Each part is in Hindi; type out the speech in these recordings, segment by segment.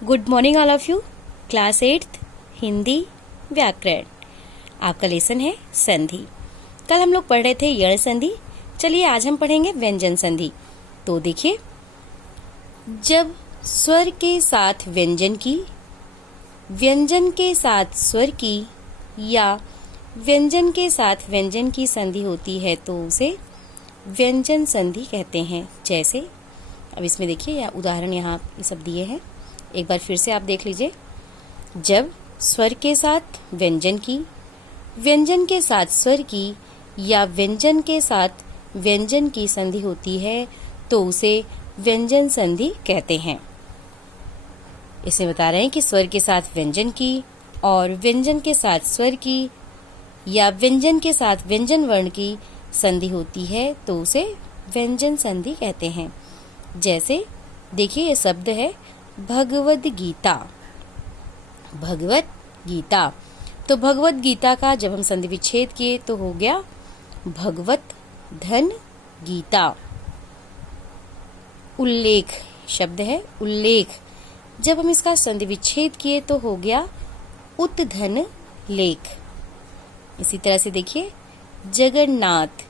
Good morning all of you. Class 8th Hindi व्याकरण। आपका लेसन है संधि। कल हम लोग पढ़ रहे थे यण संधि। चलिए आज हम पढ़ेंगे व्यंजन संधि। तो देखिए, जब स्वर के साथ व्यंजन की, व्यंजन के साथ स्वर की या व्यंजन के साथ व्यंजन की संधि होती है तो उसे व्यंजन संधि कहते हैं। जैसे अब इसमें देखिए, या उदाहरण यहाँ ये सब दिए हैं, एक बार फिर से आप देख लीजिए। जब स्वर के साथ व्यंजन की, व्यंजन के साथ स्वर की या व्यंजन के साथ व्यंजन की संधि होती है तो उसे व्यंजन संधि कहते हैं। इसे बता रहे हैं कि स्वर के साथ व्यंजन की और व्यंजन के साथ स्वर की या व्यंजन के साथ व्यंजन वर्ण की संधि होती है तो उसे व्यंजन संधि कहते हैं। जैसे देखिए, ये शब्द है भगवद गीता। भगवद गीता, तो भगवद गीता का जब हम संधि विच्छेद किए तो हो गया भगवत धन गीता। उल्लेख शब्द है उल्लेख, जब हम इसका संधि विच्छेद किए तो हो गया उत्धन लेख। इसी तरह से देखिए, जगन्नाथ,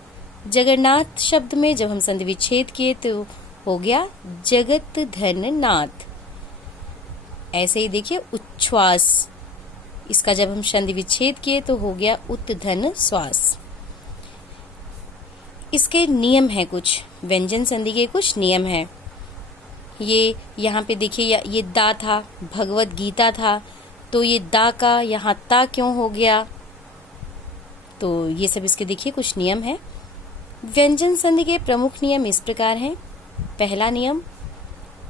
जगन्नाथ शब्द में जब हम संधि विच्छेद किए तो हो गया जगत धन नाथ। ऐसे ही देखिए, उच्छ्वास, इसका जब हम संधि विच्छेद किए तो हो गया उत्धन श्वास। इसके नियम है, कुछ व्यंजन संधि के कुछ नियम है। ये यहाँ पे देखिए, ये दा था, भगवत गीता था, तो ये दा का यहाँ ता क्यों हो गया, तो ये सब इसके देखिए कुछ नियम है। व्यंजन संधि के प्रमुख नियम इस प्रकार हैं। पहला नियम,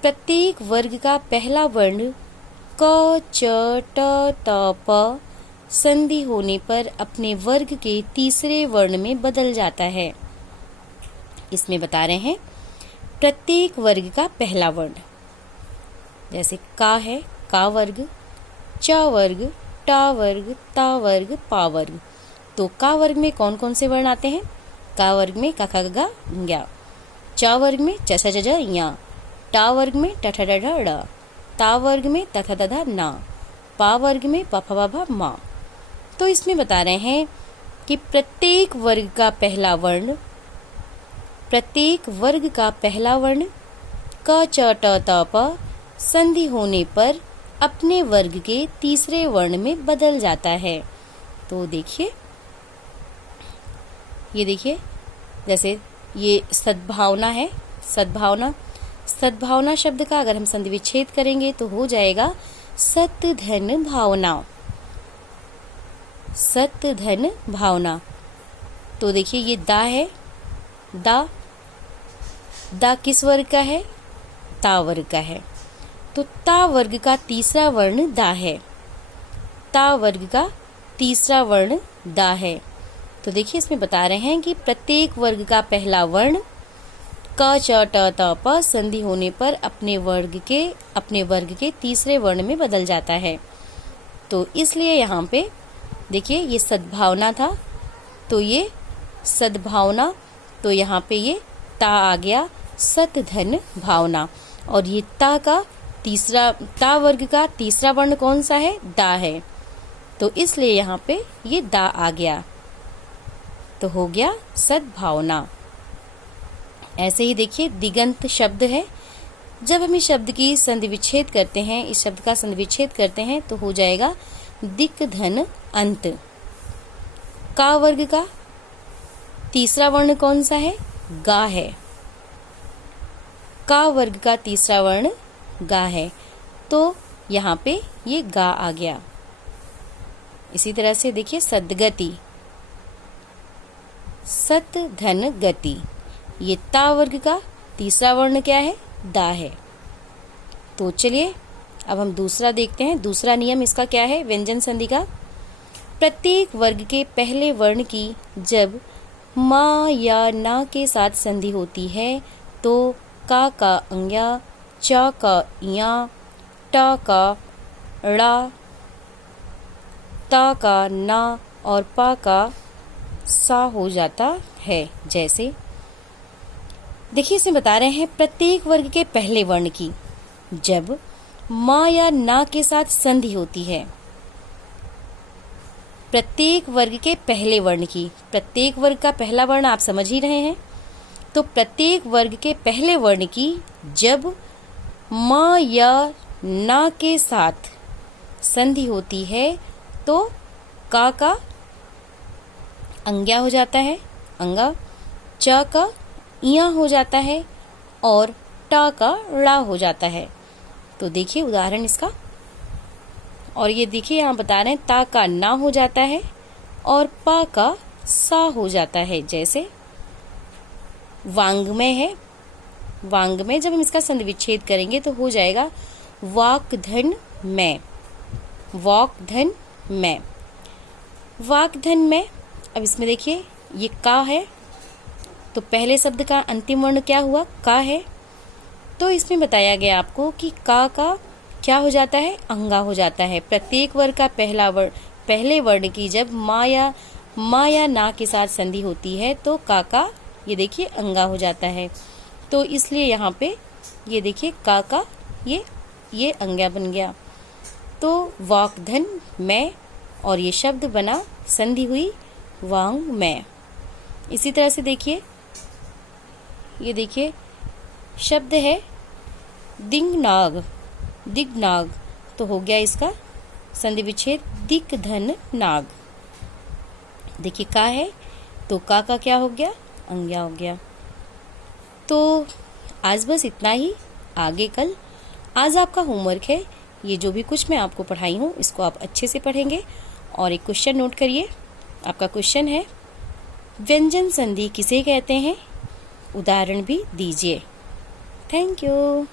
प्रत्येक वर्ग का पहला वर्ण क, च, ट, त, प संधि होने पर अपने वर्ग के तीसरे वर्ण में बदल जाता है। इसमें बता रहे हैं प्रत्येक वर्ग का पहला वर्ण, जैसे का है का वर्ग, च वर्ग, टा वर्ग, ता वर्ग, पा वर्ग। तो का वर्ग में कौन कौन से वर्ण आते हैं? का वर्ग में का खा गा ज्ञा, च वर्ग में च छ ज झ ञ, टा वर्ग में ट ठ ड ढ ड़, ता वर्ग में त थ द ध ना, पा वर्ग में प फ ब भ मा। तो इसमें बता रहे हैं कि प्रत्येक वर्ग का पहला वर्ण, प्रत्येक वर्ग का पहला वर्ण क, च, ट, त, प संधि होने पर अपने वर्ग के तीसरे वर्ण में बदल जाता है। तो देखिए, ये देखिए, जैसे ये सद्भावना है, सद्भावना, सद्भावना शब्द का अगर हम संधि विच्छेद करेंगे तो हो जाएगा सत्य धन भावना, सत्य धन भावना। तो देखिए, ये दा है, दा, दा किस वर्ग का है? ता वर्ग का है। तो ता वर्ग का तीसरा वर्ण दा है, ता वर्ग का तीसरा वर्ण दा है। तो देखिए, इसमें बता रहे हैं कि प्रत्येक वर्ग का पहला वर्ण क, च, ट, त, प संधि होने पर अपने वर्ग के तीसरे वर्ण में बदल जाता है। तो इसलिए यहाँ पे देखिए, ये सद्भावना था, तो ये सद्भावना, तो यहाँ पे ये ता आ गया सत धन भावना। और ये ता वर्ग का तीसरा वर्ण कौन सा है? दा है, तो इसलिए यहाँ पे ये दा आ गया, तो हो गया सद्भावना। ऐसे ही देखिए, दिगंत शब्द है, जब हम इस शब्द की संधि विच्छेद करते हैं, इस शब्द का संधि विच्छेद करते हैं तो हो जाएगा दिक धन अंत। का वर्ग का तीसरा वर्ण कौन सा है? गा है, का वर्ग का तीसरा वर्ण गा है, तो यहाँ पे ये गा आ गया। इसी तरह से देखिए, सद्गति, सत धन गति, ये ता वर्ग का तीसरा वर्ण क्या है? दा है। तो चलिए अब हम दूसरा देखते हैं। दूसरा नियम इसका क्या है व्यंजन संधि का? प्रत्येक वर्ग के पहले वर्ण की जब मा या ना के साथ संधि होती है तो का अंग्या, च का इया, टा का ड़ा, ता का ना और पा का सा हो जाता है। जैसे देखिए, इसमें बता रहे हैं प्रत्येक वर्ग के पहले वर्ण की जब मा या ना के साथ संधि होती है प्रत्येक वर्ग के पहले वर्ण की। प्रत्येक वर्ग का पहला वर्ण आप समझ ही रहे हैं, तो प्रत्येक वर्ग के पहले वर्ण की जब म या ना के साथ संधि होती है तो का अंग्या हो जाता है, अंगा, च का इया हो जाता है और टा का ड़ा हो जाता है। तो देखिए उदाहरण इसका, और ये देखिए यहाँ बता रहे हैं ता का ना हो जाता है और पा का सा हो जाता है। जैसे वांग्मय है, वांग्मय जब हम इसका संधि विच्छेद करेंगे तो हो जाएगा वाक्धन में, वाक्धन में, वाक्धन में। अब इसमें देखिए ये का है, तो पहले शब्द का अंतिम वर्ण क्या हुआ, का है। तो इसमें बताया गया आपको कि का क्या हो जाता है, अंगा हो जाता है। प्रत्येक वर्ग का पहले वर्ण की जब मा या ना के साथ संधि होती है तो का ये देखिए अंगा हो जाता है। तो इसलिए यहाँ पे ये देखिए का ये अंग्या बन गया। तो वाक्धन में और ये शब्द बना, संधि हुई वांग में। इसी तरह से देखिए, ये देखिए शब्द है दिंगनाग, दिग्नाग, तो हो गया इसका संधि विच्छेद दिग्धन नाग। देखिए का है तो का क्या हो गया, अंग्या हो गया। तो आज बस इतना ही, आगे कल। आज आपका होमवर्क है, ये जो भी कुछ मैं आपको पढ़ाई हूँ इसको आप अच्छे से पढ़ेंगे। और एक क्वेश्चन नोट करिए, आपका क्वेश्चन है व्यंजन संधि किसे कहते हैं, उदाहरण भी दीजिए। Thank you.